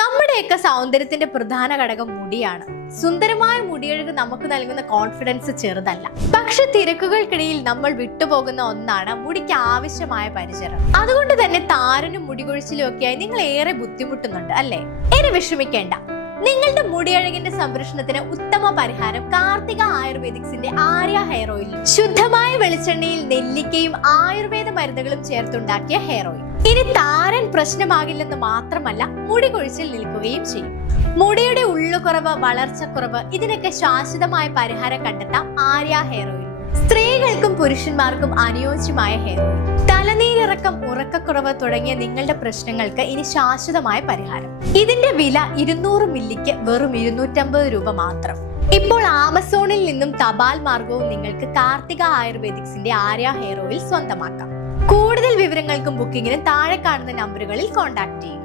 നമ്മുടെയൊക്കെ സൗന്ദര്യത്തിന്റെ പ്രധാന ഘടകം മുടിയാണ്. സുന്ദരമായ മുടിയൊഴുക്ക് നമുക്ക് നൽകുന്ന കോൺഫിഡൻസ് ചെറുതല്ല. പക്ഷെ തിരക്കുകൾക്കിടയിൽ നമ്മൾ വിട്ടുപോകുന്ന ഒന്നാണ് മുടിക്ക് ആവശ്യമായ പരിചരണം. അതുകൊണ്ട് തന്നെ താരനും മുടികൊഴിച്ചിലും ഒക്കെയായി നിങ്ങൾ ഏറെ ബുദ്ധിമുട്ടുന്നുണ്ട് അല്ലേ? ഇനി വിഷമിക്കേണ്ട. നിങ്ങളുടെ മുടിയഴകിന്റെ സംരക്ഷണത്തിന് ഉത്തമ പരിഹാരം കാർത്തിക ആയുർവേദിക്സിന്റെ ആര്യ ഹെയർ ഓയിൽ. ശുദ്ധമായ വെളിച്ചെണ്ണയിൽ നെല്ലിക്കയും ആയുർവേദ മരുന്നുകളും ചേർത്തുണ്ടാക്കിയ ഹെയർ ഓയിൽ. ഇനി താരൻ പ്രശ്നമാകില്ലെന്ന് മാത്രമല്ല, മുടി കൊഴിച്ചിൽ നിൽക്കുകയും ചെയ്യും. മുടിയുടെ ഉള്ളുകുറവ്, വളർച്ചക്കുറവ്, ഇതിനൊക്കെ ശാശ്വതമായ പരിഹാരം കണ്ടെത്താം ആര്യ ഹെയർ ഓയിൽ. സ്ത്രീകൾക്കും പുരുഷന്മാർക്കും അനുയോജ്യമായ ഹെയർ ഓയിൽ. തലനീരിറക്കം, ഉറക്കക്കുറവ് തുടങ്ങിയ നിങ്ങളുടെ പ്രശ്നങ്ങൾക്ക് ഇനി ശാശ്വതമായ പരിഹാരം. ഇതിന്റെ വില 200 മില്ലിക്ക് വെറും 250 രൂപ മാത്രം. ഇപ്പോൾ ആമസോണിൽ നിന്നും തപാൽ മാർഗവും നിങ്ങൾക്ക് കാർത്തിക ആയുർവേദിക്സിന്റെ ആര്യ ഹെയർ ഓയിൽ സ്വന്തമാക്കാം. കൂടുതൽ വിവരങ്ങൾക്കും ബുക്കിങ്ങിനും താഴെ കാണുന്ന നമ്പറുകളിൽ കോൺടാക്ട് ചെയ്യുക.